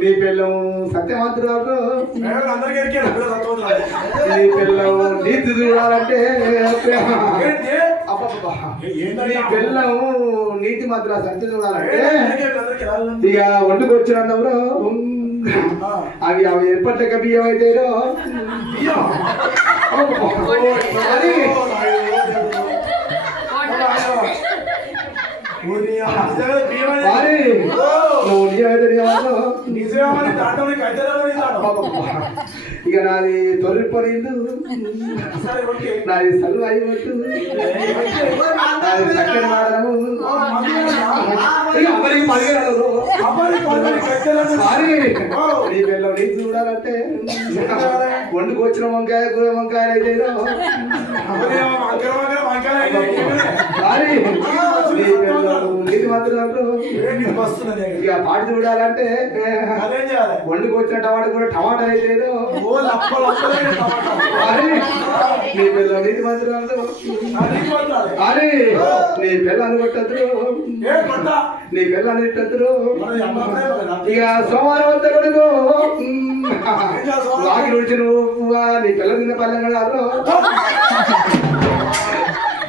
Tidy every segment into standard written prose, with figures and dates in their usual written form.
నీ పిల్లం సత్యవంతురాలు, నీ పిల్లం నీతి చూడాలంటే నీ పిల్లం నీతి మాత్రం సత్యం చూడాలంటే ఇక వండుకొచ్చినప్పుడు అవి అవి ఎప్పటిక బియ్యం అయితే ఇక నాది తొలిపోయింది, నాది సల్లు అయిపోతు, నాది చక్కని వాడము నీ పిల్లలు నీ చూడాలంటే వండుకొచ్చిన వంకాయ కూర వంకాయలు అయితే నీటి మాత్రం ఇక పాటు చూడాలంటే వండుకొచ్చిన టమాటా కూడా టమాటా అయితే నీ పిల్లలు నీటి మాత్రం అని నీ పిల్లలు కొట్టద్దు, నీ పిల్లలు ఇట్టద్దు. ఇక సోమవారం వద్ద కొడుకు వాకి నుంచి నువ్వు నీ పిల్లలు తిన్న పల్లెం కాదు,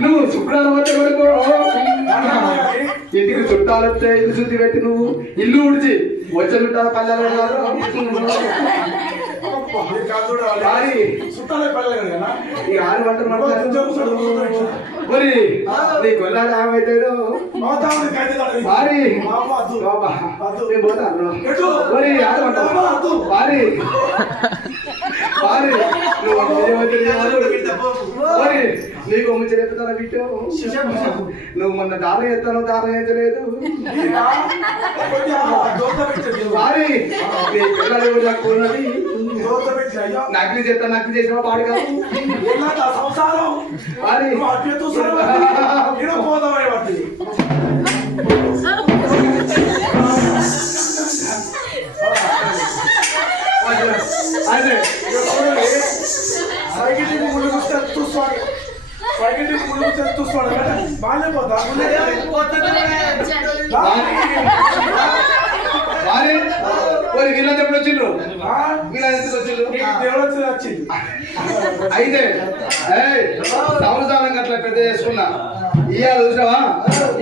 నువ్వు శుక్రవారం వద్ద కొడుకు ఇంటికి చుట్టాలు వస్తే ఇల్లు శుద్ధి పెట్టి నువ్వు ఇల్లు ఉడిచి వచ్చే చుట్టాల పల్లెలు కాదు. ఈ 6 గంటలు మరి నీ కొల్లాడు ఏమైతాడు మరి పోతాను మరి 6 గంటలు మరి మరి మరి నీకు ముచ్చ చెప్తాను బిడ్డ, నువ్వు మొన్న దానం చేస్తాను దానం చేయలేదు మరి నీ పిల్లలు ఉన్నది నకిలీ చేస్తా నకిలీ చేసిన పాడు కాదు మరి అదే వీళ్ళంతా ఎప్పుడు వచ్చిండ్రు, వీళ్ళంతా వచ్చిండ్రు అయితే సంవత్సరం అట్లా పెద్ద చేసుకున్నా ఇవాళ చూసినావా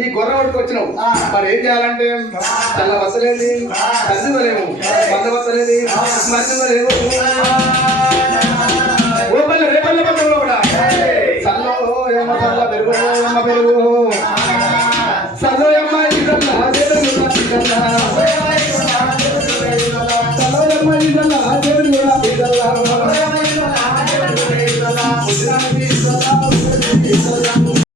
ఈ గొర్రె వరకు వచ్చినావు. మరి ఏం చేయాలంటే చల్ల వస్తలేదు, చల్లి వలేము, మంద వస్తలేదు, మంది వలేము, ఓపల్ల రేపల్ల పద్ధతిలో కూడా చల్లో ఏమో చల్ల పెరుగు ఏమ పెరుగు చల్లో ఏమ్మ చల్లో ఏమ్మ